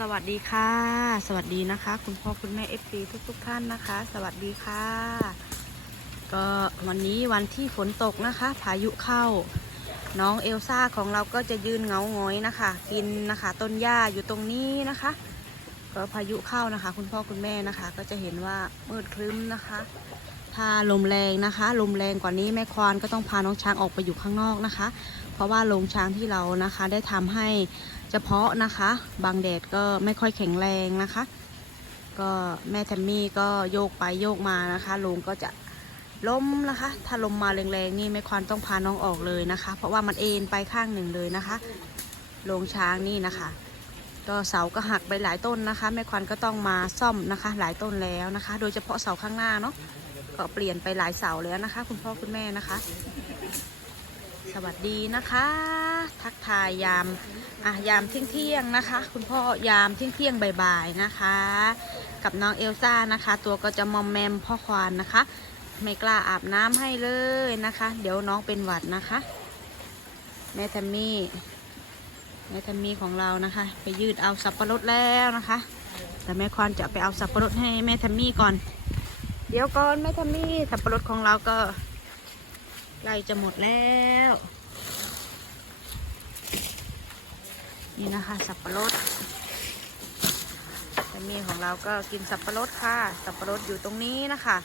สวัสดีค่ะ สวัสดีนะคะ คุณพ่อคุณแม่เอฟซีทุกทุกๆท่านนะคะ สวัสดีค่ะ ก็วันนี้วันที่ฝนตกนะคะ พายุเข้า น้องเอลซ่าของเราก็จะยืนเงาหงอยนะคะ กินนะคะ ต้นหญ้าอยู่ตรงนี้นะคะ ก็พายุเข้านะคะ คุณพ่อคุณแม่นะคะ ก็จะเห็นว่ามืดครึ้มนะคะ ถ้าลมแรงนะคะ ลมแรงกว่านี้แม่ควานก็ต้องพาน้องช้างออกไปอยู่ข้างนอกนะคะ เพราะว่าโรงช้างที่เรานะคะได้ทำให้เฉพาะนะคะ บางแดดก็ไม่ค่อยแข็งแรงนะคะ ก็แม่แทมมี่ก็โยกไปโยกมานะคะโรงก็จะล้มนะคะ ถ้าลมมาแรงๆนี่แม่ควานต้องพาน้องออกเลยนะคะ เพราะว่ามันเอ็นไปข้างหนึ่งเลยนะคะโรงช้างนี่นะคะ ก็เสาก็หักไปหลายต้นนะคะแม่ควานก็ต้องมาซ่อมนะคะ หลายต้นแล้วนะคะ โดยเฉพาะเสาข้างหน้าเนาะก็เปลี่ยนไปหลายเสาแล้วนะคะ คุณพ่อคุณแม่นะคะ สวัสดีนะคะ ทักทายยามอะยามเที่ยงเที่ยงๆนะคะ คุณพ่อยามเที่ยงเที่ยงๆบ่ายๆนะคะ กับน้องเอลซ่านะคะ ตัวก็จะมอมแมมพ่อควานนะคะ ไม่กล้าอาบน้ำให้เลยนะคะ เดี๋ยวน้องเป็นหวัดนะคะ แม่แทมมี่แม่แทมมี่ของเรานะคะ ไปยืดเอาสับปะรดแล้วนะคะ แต่แม่ควานจะไปเอาสับปะรดให้แม่แทมมี่ก่อน เดี๋ยวก่อนแม่แทมมี่สับปะรดของเราก็ ใกล้จะหมดแล้ว นี่นะคะ สับปะรดแต่มีของเราก็กินสับปะรดค่ะ สับปะรดอยู่ตรงนี้นะคะ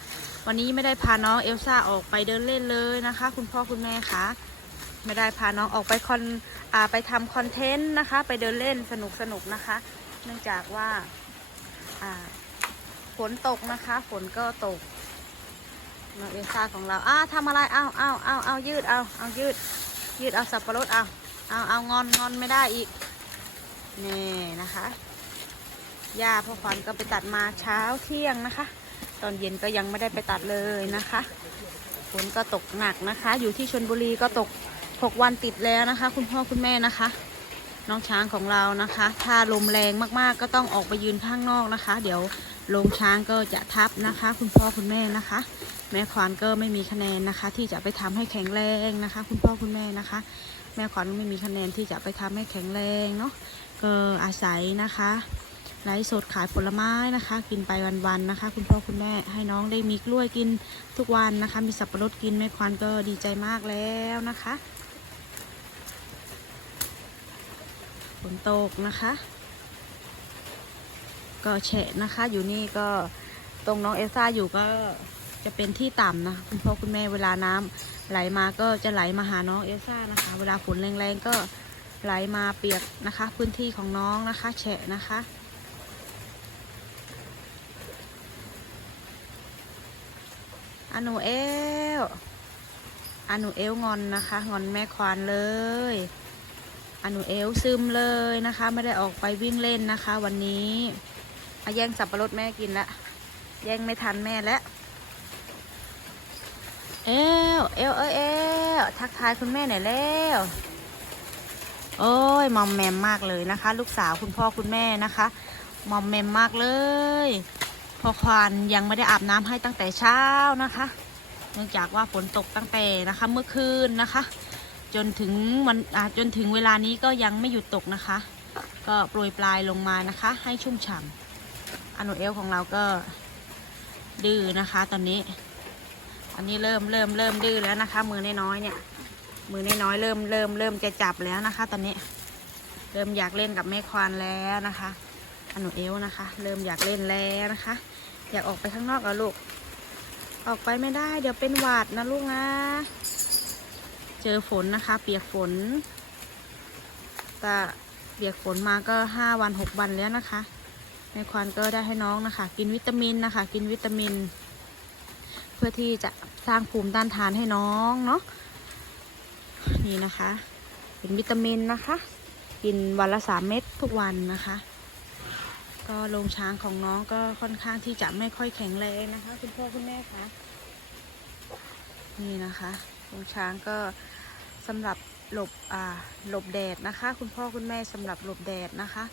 วันนี้ไม่ได้พาน้องเอลซ่าออกไปเดินเล่นเลยนะคะ คุณพ่อคุณแม่คะไม่ได้พาน้องออกไปคอนอไปทำคอนเทนต์นะคะ ไปเดินเล่นสนุกสนุกๆนะคะ เนื่องจากว่าฝนตกนะคะ ฝนก็ตก น้องเอลซ่าของเราอ้าทำอะไรเอาเอาเอาเอายืดเอาเอายืด ยืดเอาสับปะรดเอาเอาเอางอนงอนไม่ได้อีกนี่นะคะย่าพ่อขวัญก็ไปตัดมาเช้าเที่ยงนะคะ ตอนเย็นก็ยังไม่ได้ไปตัดเลยนะคะฝนก็ตกหนักนะคะ อยู่ที่ชนบุรีก็ตกหกวันติดแล้วนะคะ คุณพ่อคุณแม่นะคะ น้องช้างของเรานะคะ ถ้าลมแรงมากๆ ก็ต้องออกไปยืนข้างนอกนะคะ เดี๋ยว ลงช้างก็จะทับนะคะ คุณพ่อคุณแม่นะคะ แม่ขวัญก็ไม่มีคะแนนนะคะ ที่จะไปทำให้แข็งแรงนะคะ คุณพ่อคุณแม่นะคะ แม่ขวัญไม่มีคะแนนที่จะไปทำให้แข็งแรงเนาะก็อาศัยนะคะไลฟ์สดขายผลไม้นะคะ กินไปวันๆนะคะ คุณพ่อคุณแม่ให้น้องได้มีกล้วยกินทุกวันนะคะ มีสับปะรดกินแม่ขวัญก็ดีใจมากแล้วนะคะฝนตกนะคะ ก็แฉะนะคะ อยู่นี่ก็ตรงน้องเอลซ่าอยู่ก็จะเป็นที่ต่ำนะคุณพ่อคุณแม่เวลาน้ำไหลมาก็จะไหลมาหาน้องเอลซ่านะคะ เวลาฝนแรงๆก็ไหลมาเปียกนะคะ พื้นที่ของน้องนะคะแฉะนะคะอานูเอลอานูเอลงอนนะคะ งอนแม่ควานเลยอานูเอลซึมเลยนะคะ ไม่ได้ออกไปวิ่งเล่นนะคะ วันนี้ อาแย่งสับปะรดแม่กินละแย่งไม่ทันแม่แล้วเอลเอลเอยเอลทักทายคุณแม่หน่อยแล้วโอ้ยมอมแมมมากเลยนะคะ ลูกสาวคุณพ่อคุณแม่นะคะมอมแมมมากเลยพอควานยังไม่ได้อาบน้ำให้ตั้งแต่เช้านะคะ เนื่องจากว่าฝนตกตั้งแต่นะคะเมื่อคืนนะคะ จนถึงวันจนถึงเวลานี้ก็ยังไม่หยุดตกนะคะ ก็โปรยปลายลงมานะคะ ให้ชุ่มฉ่ำ อนุเอลของเราก็ดื้อนะคะ ตอนนี้ อันนี้เริ่มเริ่มเริ่มดื้อแล้วนะคะ มือน้อยๆเนี่ย มือน้อยๆเริ่มเริ่มเริ่มจะจับแล้วนะคะ ตอนนี้ เริ่มอยากเล่นกับแม่ควานแล้วนะคะอนุเอวนะคะ เริ่มอยากเล่นแล้วนะคะ อยากออกไปข้างนอกแล้วลูก ออกไปไม่ได้ เดี๋ยวเป็นหวัดนะลูกนะเจอฝนนะคะ เปียกฝนแต่เปียกฝนมาก็ห้าวันหกวันแล้วนะคะ แม่ควานก็ได้ให้น้องนะคะ กินวิตามินนะคะ กินวิตามิน เพื่อที่จะสร้างภูมิต้านทานให้น้องเนาะนี่นะคะ เป็นวิตามินนะคะ กินวันละสามเม็ดทุกวันนะคะ ก็โรงช้างของน้องก็ค่อนข้างที่จะไม่ค่อยแข็งแรงนะคะ คุณพ่อคุณแม่คะนี่นะคะโรงช้างก็สำหรับหลบอ่าหลบแดดนะคะ คุณพ่อคุณแม่สำหรับหลบแดดนะคะ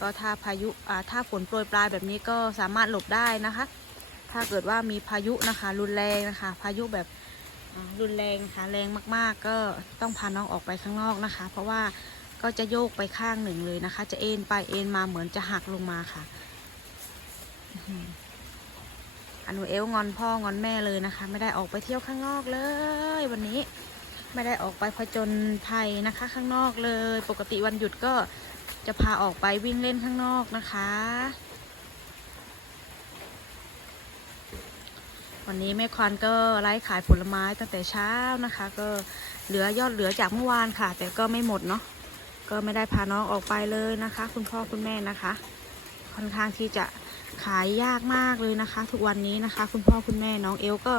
ก็ถ้าพายุถ้าฝนโปรยปลายแบบนี้ก็สามารถหลบได้นะคะ ถ้าเกิดว่ามีพายุนะคะ รุนแรงนะคะ พายุแบบรุนแรงนะคะแรงมากๆ ก็ต้องพาน้องออกไปข้างนอกนะคะ เพราะว่าก็จะโยกไปข้างหนึ่งเลยนะคะ จะเอ็นไปเอ็นมาเหมือนจะหักลงมาค่ะอนหนูเอลงอนพ่องอนแม่เลยนะคะ ไม่ได้ออกไปเที่ยวข้างนอกเลย วันนี้ไม่ได้ออกไปผจญภัยนะคะ ข้างนอกเลย ปกติวันหยุดก็ จะพาออกไปวิ่งเล่นข้างนอกนะคะ วันนี้แม่ควานก็ไลฟ์ขายผลไม้ตั้งแต่เช้านะคะ ก็เหลือยอดเหลือจากเมื่อวานค่ะ แต่ก็ไม่หมดเนาะก็ไม่ได้พาน้องออกไปเลยนะคะ คุณพ่อคุณแม่นะคะ ค่อนข้างที่จะขายยากมากเลยนะคะ ทุกวันนี้นะคะ คุณพ่อคุณแม่น้องเอลก็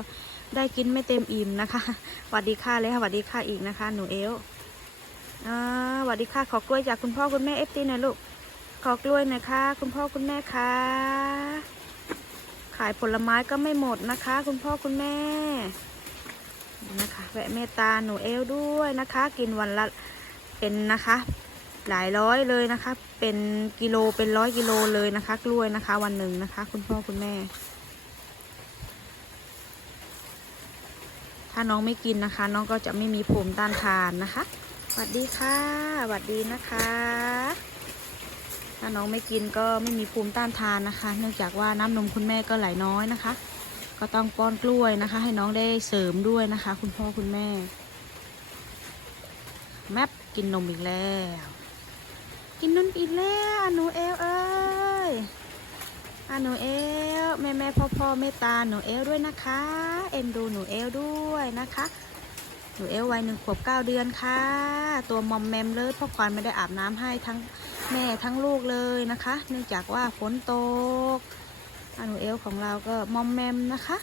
ได้กินไม่เต็มอิ่มนะคะสวัสดีค่ะเลยค่ะสวัสดีค่ะอีกนะคะ หนูเอล อ่าสวัสดีค่ะ ขอกล้วยจากคุณพ่อคุณแม่เอฟตีน่อยลูก ขอกล้วยน่อยค่ะคุณพ่อคุณแม่ค่ะ ขายผลไม้ก็ไม่หมดนะคะ คุณพ่อคุณแม่นะคะแวะเมตตาหนูเอลด้วยนะคะ กินวันละเป็นนะคะ หลายร้อยเลยนะคะ เป็นกิโลเป็นร้อยกิโลเลยนะคะ กล้วยนะคะ วันหนึ่งนะคะ คุณพ่อคุณแม่ ถ้าน้องไม่กินนะคะ น้องก็จะไม่มีภูมิต้านทานนะคะ วัสดีค่ะสวัสดีนะคะ ถ้าน้องไม่กินก็ไม่มีภูมิต้านทานนะคะ เนื่องจากว่าน้ำนมคุณแม่ก็ไหลน้อยนะคะ ก็ต้องป้อนกล้วยนะคะ ให้น้องได้เสริมด้วยนะคะ คุณพ่อคุณแม่ แมปกินนมอีกแล้ว กินนมอีกแล้วหนูเอลเอ้ยอะหนูเอลแม่แม่พ่อพ่อเมตตาหนูเอลด้วยนะคะ เอ็นดูหนูเอลด้วยนะคะ นูเอลวัยหนึ่งขวบเก้าเดือนค่ะ ตัวมอมแมมเลยพ่อควานไม่ได้อาบน้ำให้ทั้งแม่ทั้งลูกเลยนะคะ เนื่องจากว่าฝนตกอะหนูเอลของเราก็มอมแมมนะคะ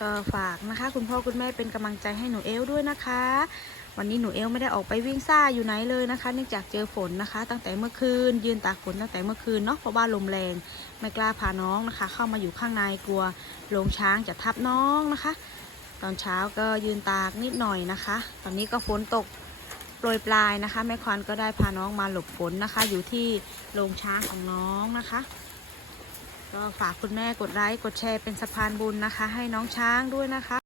ก็ฝากนะคะ คุณพ่อคุณแม่เป็นกำลังใจให้หนูเอลด้วยนะคะ วันนี้หนูเอลไม่ได้ออกไปวิ่งซ่าอยู่ไหนเลยนะคะ เนื่องจากเจอฝนนะคะ ตั้งแต่เมื่อคืน ยืนตากฝนตั้งแต่เมื่อคืนเนาะเพราะว่าลมแรงไม่กล้าพาน้องนะคะ เข้ามาอยู่ข้างในกลัวโลงช้างจะทับน้องนะคะ ตอนเช้าก็ยืนตากนิดหน่อยนะคะ ตอนนี้ก็ฝนตกโปรยปลายนะคะ แม่ควันก็ได้พาน้องมาหลบฝนนะคะ อยู่ที่โรงช้างของน้องนะคะ ก็ฝากคุณแม่กดไลค์กดแชร์เป็นสะพานบุญนะคะ ให้น้องช้างด้วยนะคะ